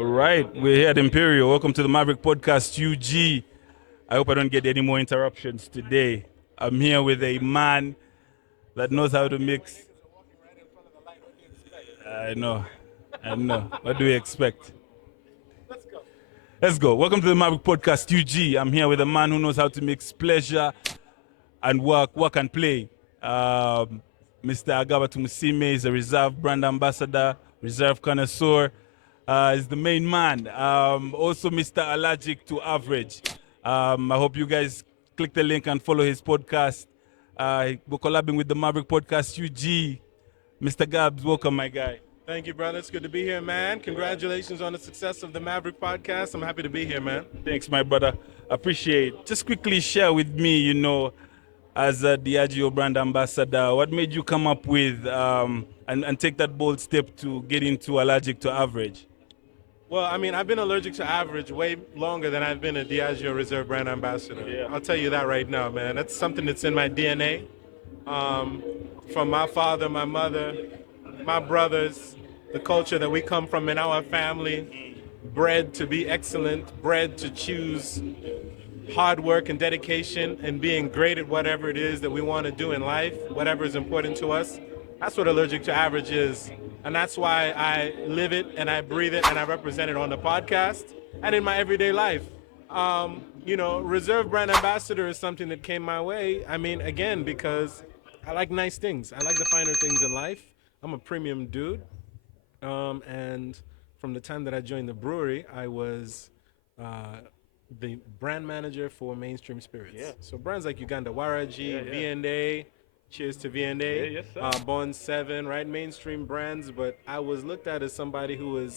All right, we're here at Imperial. Welcome to the Maverick Podcast UG. I hope I don't get any more interruptions today. I'm here with a man that knows how to mix. I know. What do we expect? Let's go. Welcome to the Maverick Podcast UG. I'm here with a man who knows how to mix pleasure and work and play. Mr. Agaba Tumusiime is a Reserve brand ambassador, Reserve connoisseur. Is the main man. Also, Mr. Allergic to Average. I hope you guys click the link and follow his podcast. We're collabing with the Maverick Podcast UG. Mr. Gabs, welcome, my guy. Thank you, brother. It's good to be here, man. Congratulations on the success of the Maverick podcast. I'm happy to be here, man. Thanks, my brother. Appreciate. Just quickly share with me, as a Diageo brand ambassador, what made you come up with and take that bold step to get into Allergic to Average? Well, I mean, I've been allergic to average way longer than I've been a Diageo Reserve brand ambassador. Yeah. I'll tell you that right now, man. That's something that's in my DNA. From my father, my mother, my brothers, the culture that we come from in our family, bred to be excellent, bred to choose hard work and dedication and being great at whatever it is that we want to do in life, whatever is important to us. That's what Allergic to Average is. And that's why I live it and I breathe it and I represent it on the podcast and in my everyday life. Reserve brand ambassador is something that came my way. I mean, again, because I like nice things. I like the finer things in life. I'm a premium dude. And from the time that I joined the brewery, I was the brand manager for Mainstream Spirits. Yeah. So brands like Uganda Waraji, V&A, cheers to V&A, yes, sir. Bond 7, right? Mainstream brands, but I was looked at as somebody who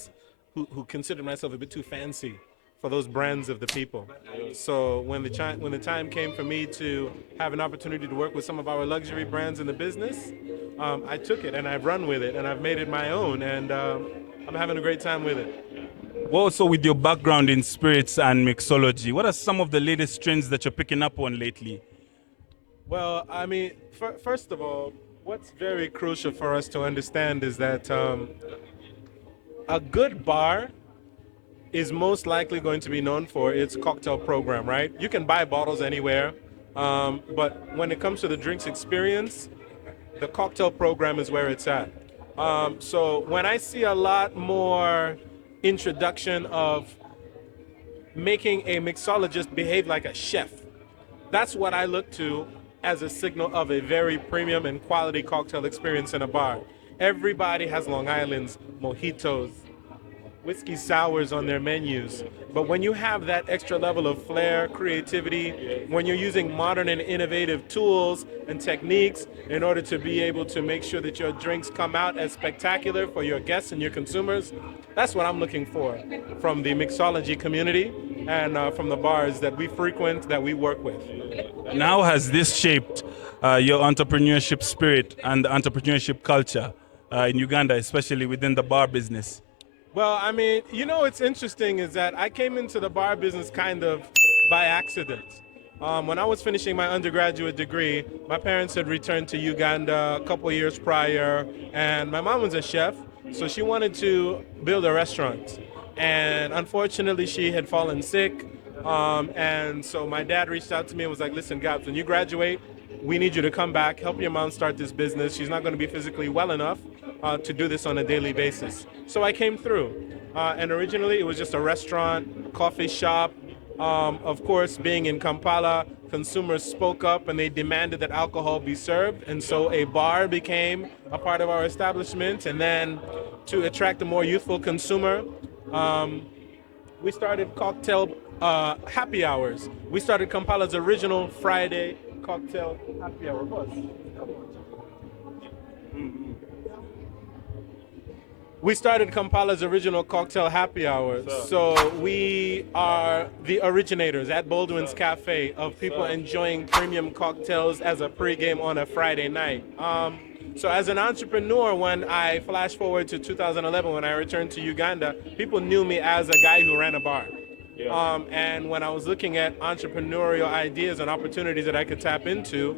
considered myself a bit too fancy for those brands of the people. So when the time came for me to have an opportunity to work with some of our luxury brands in the business, I took it and I've run with it and I've made it my own, and I'm having a great time with it. Well, so with your background in spirits and mixology, what are some of the latest trends that you're picking up on lately? Well, I mean, first of all, what's very crucial for us to understand is that a good bar is most likely going to be known for its cocktail program, right? You can buy bottles anywhere, but when it comes to the drinks experience, the cocktail program is where it's at. So when I see a lot more introduction of making a mixologist behave like a chef, that's what I look to as a signal of a very premium and quality cocktail experience in a bar. Everybody has Long Island's, mojitos, whiskey sours on their menus. But when you have that extra level of flair, creativity, when you're using modern and innovative tools and techniques in order to be able to make sure that your drinks come out as spectacular for your guests and your consumers, that's what I'm looking for from the mixology community and from the bars that we frequent, that we work with. And how has this shaped your entrepreneurship spirit and entrepreneurship culture in Uganda, especially within the bar business? Well, I mean, what's interesting is that I came into the bar business kind of by accident. When I was finishing my undergraduate degree, my parents had returned to Uganda a couple years prior, and my mom was a chef, so she wanted to build a restaurant. And unfortunately, she had fallen sick, and so my dad reached out to me and was like, listen, Gabs, when you graduate, we need you to come back, help your mom start this business. She's not going to be physically well enough to do this on a daily basis. So I came through, and originally it was just a restaurant, coffee shop. Of course, being in Kampala, consumers spoke up and they demanded that alcohol be served, and so a bar became a part of our establishment. And then to attract a more youthful consumer, we started cocktail happy hours. We started Kampala's original Friday cocktail happy hour. We started Kampala's original cocktail happy hour. So we are the originators at Baldwin's Cafe of people enjoying premium cocktails as a pregame on a Friday night. So as an entrepreneur, when I flash forward to 2011, when I returned to Uganda, people knew me as a guy who ran a bar. Yeah. And when I was looking at entrepreneurial ideas and opportunities that I could tap into,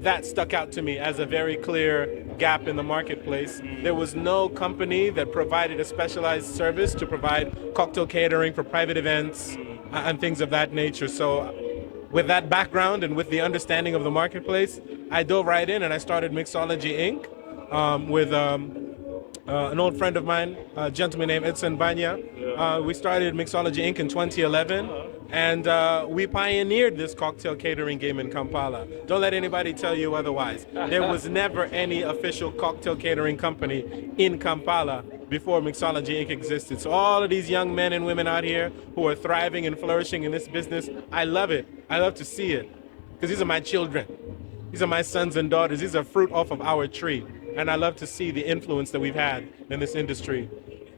that stuck out to me as a very clear gap in the marketplace. There was no company that provided a specialized service to provide cocktail catering for private events and things of that nature. So with that background and with the understanding of the marketplace, I dove right in and I started Mixology Inc. With an old friend of mine, a gentleman named Edson Banya. We started Mixology Inc. in 2011, and we pioneered this cocktail catering game in Kampala. Don't let anybody tell you otherwise. There was never any official cocktail catering company in Kampala before Mixology Inc. existed. So all of these young men and women out here who are thriving and flourishing in this business, I love it. I love to see it, because these are my children. These are my sons and daughters. These are fruit off of our tree. And I love to see the influence that we've had in this industry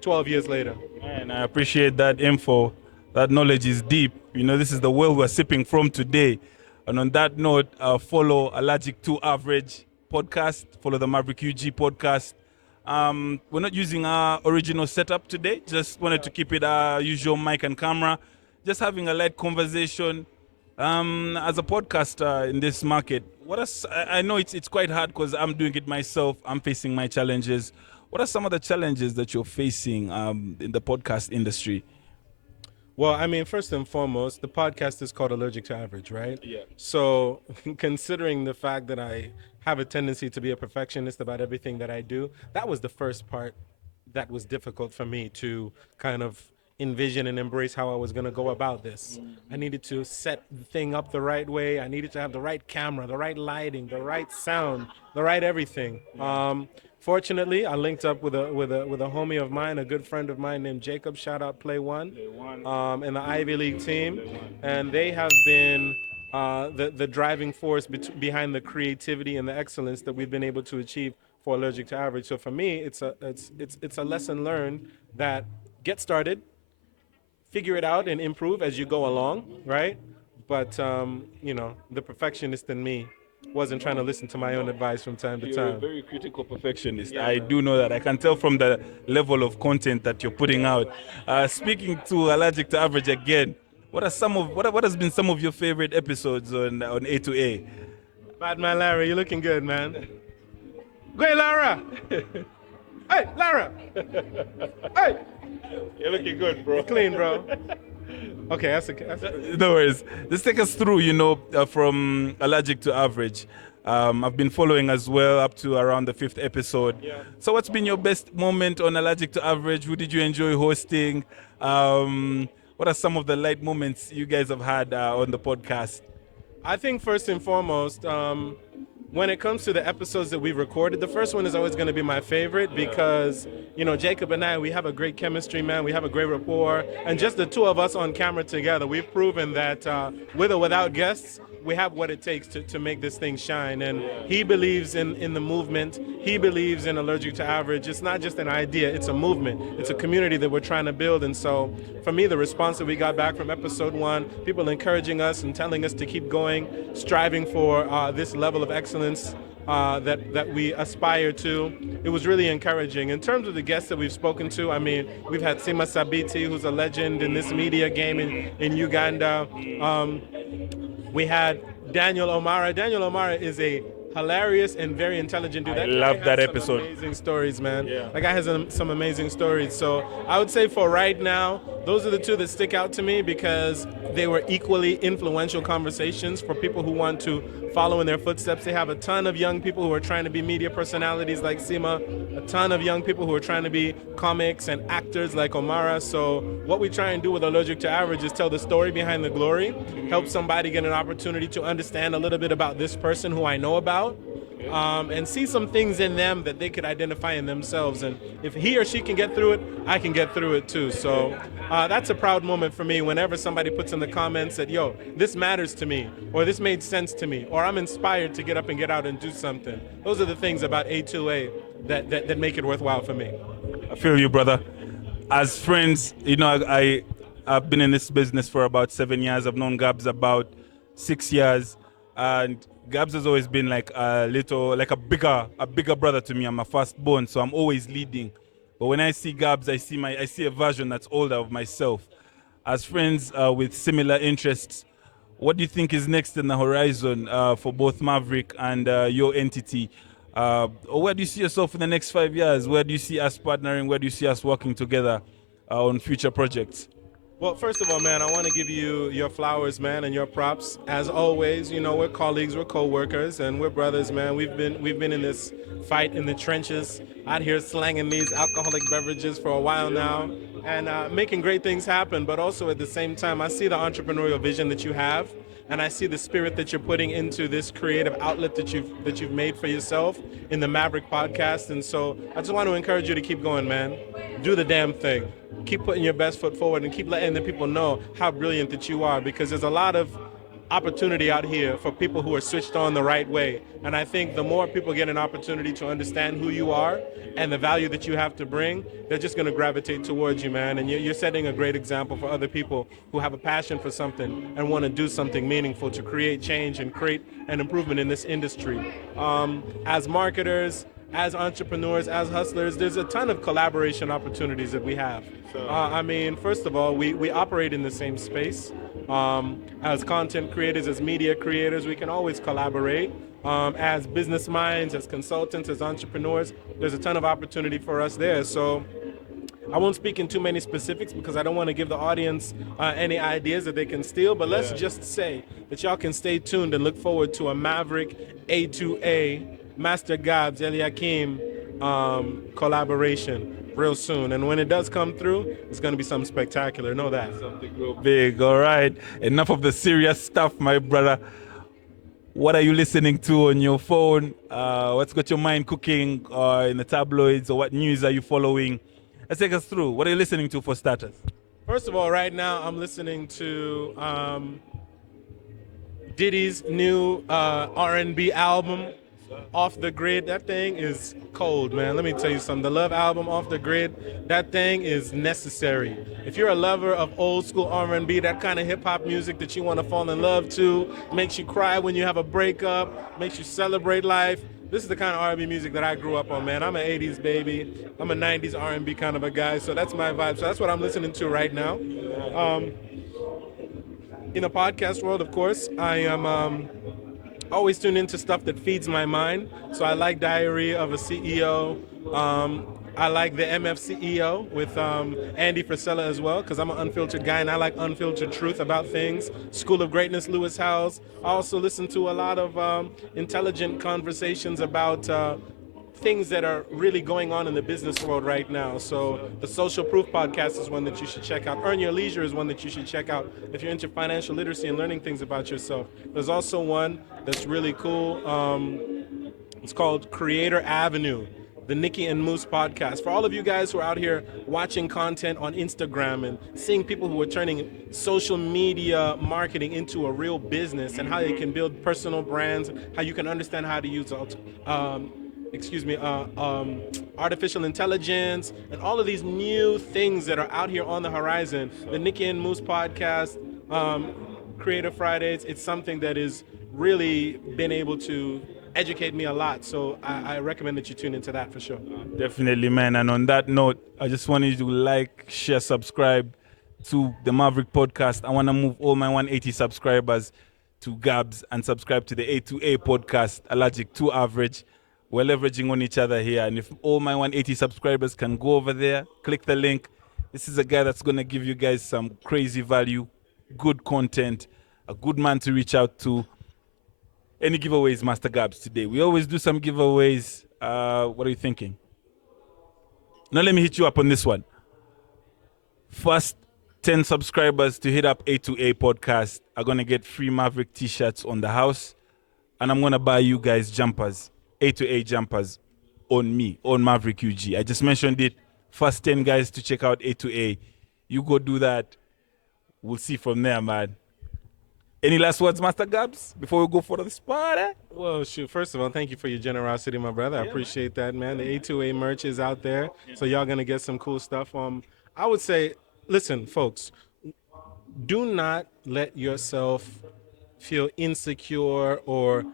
12 years later. And I appreciate that info. That knowledge is deep. You know, this is the world we're sipping from today. And on that note, follow Allergic to Average podcast. Follow the Maverick UG podcast. We're not using our original setup today. Just wanted to keep it our usual mic and camera. Just having a light conversation. As a podcaster in this market, I know it's quite hard because I'm doing it myself. I'm facing my challenges. What are some of the challenges that you're facing in the podcast industry? Well, I mean, first and foremost, the podcast is called Allergic to Average, right? Yeah. So considering the fact that I have a tendency to be a perfectionist about everything that I do, that was the first part that was difficult for me to kind of envision and embrace how I was going to go about this. I needed to set the thing up the right way. I needed to have the right camera, the right lighting, the right sound, the right everything. Fortunately, I linked up with a homie of mine, a good friend of mine named Jacob. Shout out Play One, and the Ivy League team, and they have been the driving force behind the creativity and the excellence that we've been able to achieve for Allergic to Average. So for me, it's a lesson learned that get started, figure it out and improve as you go along, right? But, you know, the perfectionist in me wasn't trying to listen to my own advice from time to time. You're a very critical perfectionist. Yeah, I do know that. I can tell from the level of content that you're putting out. Speaking to Allergic to Average again, what has been some of your favorite episodes on A to A? Bad man Larry, you're looking good, man. Go ahead, Lara. Hey, Lara. Hey. You're looking good, bro. You're clean, bro. Okay, that's no worries. Just take us through, from Allergic to Average. I've been following as well up to around the 5th episode. Yeah. So what's been your best moment on Allergic to Average? Who did you enjoy hosting? What are some of the light moments you guys have had on the podcast? I think first and foremost, when it comes to the episodes that we've recorded, the first one is always going to be my favorite because, Jacob and I, we have a great chemistry, man. We have a great rapport. And just the two of us on camera together, we've proven that with or without guests, we have what it takes to make this thing shine. And he believes in the movement. He believes in Allergic to Average. It's not just an idea, it's a movement. It's a community that we're trying to build. And so for me, the response that we got back from episode 1, people encouraging us and telling us to keep going, striving for this level of excellence that we aspire to, it was really encouraging. In terms of the guests that we've spoken to, I mean, we've had Sima Sabiti, who's a legend in this media game in Uganda. We had Daniel O'Mara. Daniel O'Mara is a hilarious and very intelligent dude. I love that episode. Amazing stories, man. Yeah. That guy has some amazing stories. So I would say for right now, those are the two that stick out to me because they were equally influential conversations for people who want to follow in their footsteps. They have a ton of young people who are trying to be media personalities like Sima, a ton of young people who are trying to be comics and actors like O'Mara. So what we try and do with Allergic to Average is tell the story behind the glory, help somebody get an opportunity to understand a little bit about this person who I know about, and see some things in them that they could identify in themselves. And if he or she can get through it, I can get through it too. So that's a proud moment for me whenever somebody puts in the comments that, yo, this matters to me, or this made sense to me, or I'm inspired to get up and get out and do something. Those are the things about A2A that make it worthwhile for me. I feel you, brother. As friends, I've been in this business for about 7 years. I've known Gabs about 6 years, and Gabs has always been like a bigger brother to me. I'm a firstborn, so I'm always leading. But when I see Gabs, I see a version that's older of myself. As friends with similar interests, what do you think is next in the horizon for both Maverick and your entity? Or where do you see yourself in the next 5 years? Where do you see us partnering? Where do you see us working together on future projects? Well, first of all, man, I want to give you your flowers, man, and your props. As always, you know, we're colleagues, we're co-workers, and we're brothers, man. We've been in this fight in the trenches out here slanging these alcoholic beverages for a while now, and making great things happen. But also at the same time, I see the entrepreneurial vision that you have, and I see the spirit that you're putting into this creative outlet that you've made for yourself in the Maverick podcast. And so I just want to encourage you to keep going, man. Do the damn thing. Keep putting your best foot forward and keep letting the people know how brilliant that you are, because there's a lot of opportunity out here for people who are switched on the right way. And I think the more people get an opportunity to understand who you are and the value that you have to bring, they're just going to gravitate towards you, man. And you're setting a great example for other people who have a passion for something and want to do something meaningful to create change and create an improvement in this industry. As marketers, as entrepreneurs, as hustlers, there's a ton of collaboration opportunities that we have. I mean, first of all, we operate in the same space. As content creators, as media creators, we can always collaborate. As business minds, as consultants, as entrepreneurs, there's a ton of opportunity for us there. So I won't speak in too many specifics because I don't want to give the audience any ideas that they can steal, but let's just say that y'all can stay tuned and look forward to a Maverick A2A, Master Gabs, Eliakim collaboration real soon. And when it does come through, it's going to be something spectacular. Know that. Something real big. All right. Enough of the serious stuff, my brother. What are you listening to on your phone? What's got your mind cooking in the tabloids, or what news are you following? Let's take us through. What are you listening to for starters? First of all, right now I'm listening to Diddy's new R&B album, Off the Grid. That thing is cold, man. Let me tell you something. The Love album, Off the Grid, that thing is necessary. If you're a lover of old school R&B, that kind of hip hop music that you want to fall in love to, makes you cry when you have a breakup, makes you celebrate life. This is the kind of R&B music that I grew up on, man. I'm an 80s baby. I'm a 90s R&B kind of a guy, so that's my vibe. So that's what I'm listening to right now. In the podcast world, of course, I am always tuned into stuff that feeds my mind. So I like Diary of a CEO. I like the MF CEO with Andy Frisella as well, because I'm an unfiltered guy and I like unfiltered truth about things. School of Greatness, Lewis Howes. I also listen to a lot of intelligent conversations about things that are really going on in the business world right now. So the Social Proof podcast is one that you should check out. Earn Your Leisure is one that you should check out if you're into financial literacy and learning things about yourself. There's also one that's really cool. It's called Creator Avenue, the Nikki and Moose podcast. For all of you guys who are out here watching content on Instagram and seeing people who are turning social media marketing into a real business and how they can build personal brands, how you can understand how to use artificial intelligence, and all of these new things that are out here on the horizon. The Nikki and Moose podcast, Creative Fridays, it's something that has really been able to educate me a lot. So I recommend that you tune into that for sure. Definitely, man. And on that note, I just want you to like, share, subscribe to the Maverick podcast. I want to move all my 180 subscribers to Gabs and subscribe to the A2A podcast, Allergic 2 Average. We're leveraging on each other here. And if all my 180 subscribers can go over there, click the link. This is a guy that's going to give you guys some crazy value, good content, a good man to reach out to. Any giveaways, Master Gabs, today? We always do some giveaways. What are you thinking? Now let me hit you up on this one. First 10 subscribers to hit up A2A podcast are going to get free Maverick t-shirts on the house. And I'm going to buy you guys jumpers, A2A jumpers on me, on Maverick UG. I just mentioned it. First 10 guys to check out A2A. You go do that. We'll see from there, man. Any last words, Master Gabs, before we go for the spot? Well, shoot, first of all, thank you for your generosity, my brother. I appreciate that, man. The A2A merch is out there, so y'all going to get some cool stuff. I would say, listen, folks, do not let yourself feel insecure or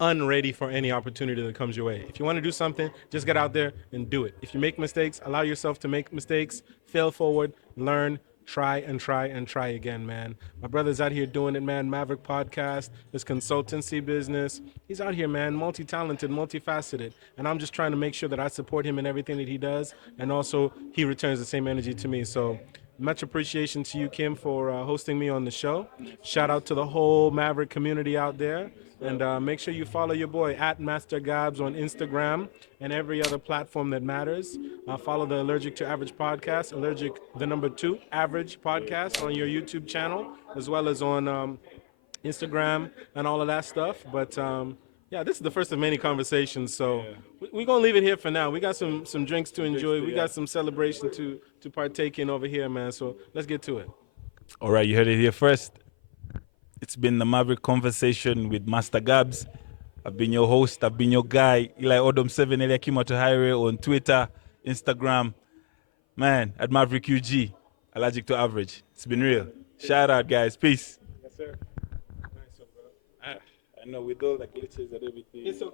unready for any opportunity that comes your way. If you want to do something, just get out there and do it. If you make mistakes, allow yourself to make mistakes, fail forward, learn, try and try and try again, man. My brother's out here doing it, man. Maverick Podcast, his consultancy business. He's out here, man, multi-talented, multifaceted. And I'm just trying to make sure that I support him in everything that he does. And also, he returns the same energy to me. So much appreciation to you, Kim, for hosting me on the show. Shout out to the whole Maverick community out there. And make sure you follow your boy at Master Gabs on Instagram and every other platform that matters. Follow the Allergic to Average podcast, Allergic the number 2 Average podcast on your YouTube channel, as well as on Instagram and all of that stuff. But yeah, this is the first of many conversations. So we're gonna leave it here for now. We got some drinks to enjoy. We got some celebration to partake in over here, man. So let's get to it. All right, you heard it here first. It's been the Maverick Conversation with Master Gabs. I've been your host. I've been your guy, Eli Odom 7 Elia Kimoto Highway on Twitter, Instagram. Man, at Maverick UG, Allergic to Average. It's been real. Shout out, guys. Peace. Yes, sir. Nice one, bro. I know with all the glitches and everything. It's okay.